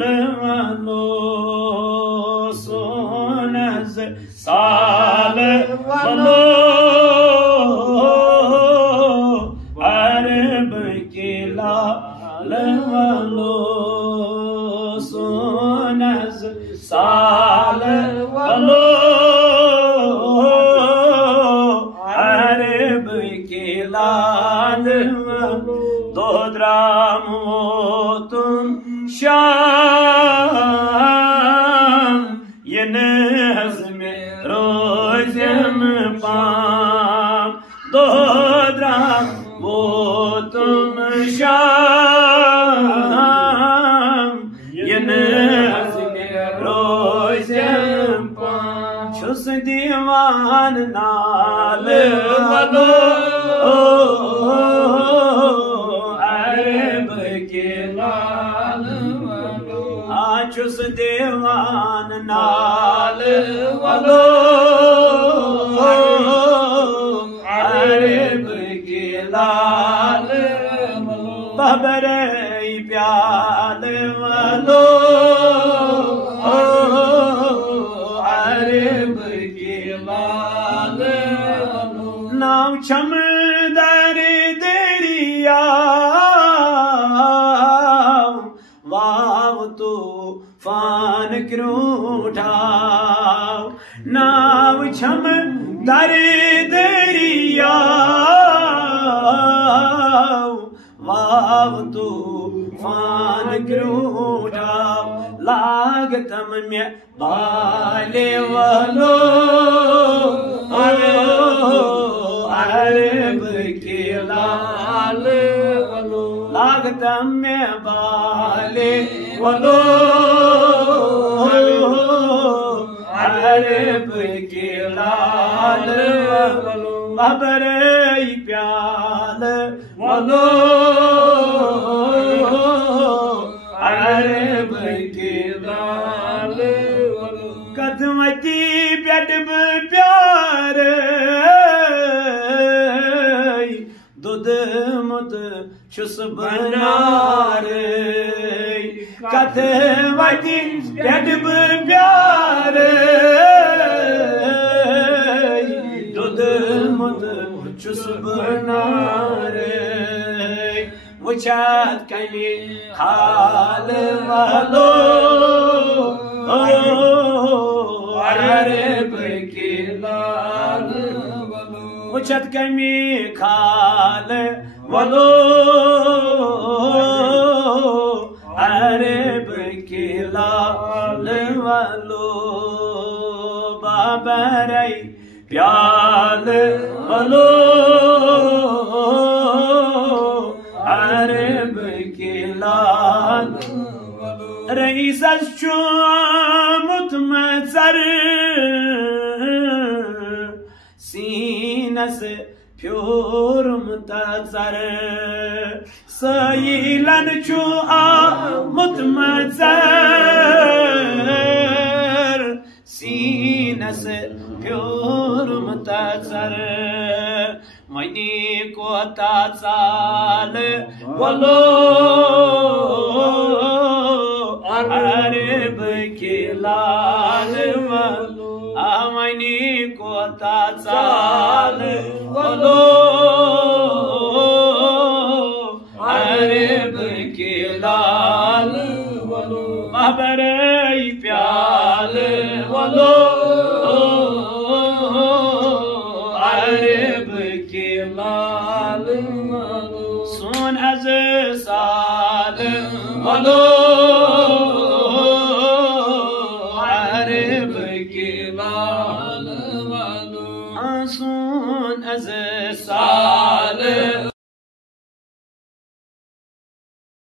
वलो सोनज साल वलो अरब के लाल वलो सोनज साल वलो अरब के लाल वलो दो द्राम तुम शाम ये नज़्म रोज़म पाम दो द्राम वो तुम शाम ये नज़्म रोज़म पाम छुस दीवान नाल वलो अरब के लाल वलो छुस दीवान नाल वलो अरब के लाल वलो बबर प्याल वलो अरब के लाल वलो नाम छम दर दरिया वाव तो फान क्यों उठाओ नाव छम दर दरिया वाव तो फान क्यों उठाओ लागतम में बाले वालो अरब के लाल वलो लागतम में बाले वलो अरब के लाल वलो बबर प्याल वलो अरब के लाल वलो कदमती प्यार प्यार दुध मुद छुस बनार कथे वजी डब प्यार दुध मुद छुस बनार वुछत कमी खाल वालो अरब के लाल वुछत कमी खाल वलो अरब के लाल वलो बाबर प्याल वलो अरब के लाल रईस मुतमसर सीनस प्योर मुतसर सईलन चु मुतमसर सीनस प्योर मुतसर मनी को तासाल वलो अरब के लाल वलो मनी को तासाल वलो अरब के लाल वलो बबर प्याल वलो अरब के लाल वलो सोन अज साल वलो अरब के लाल वलो सोन अज साल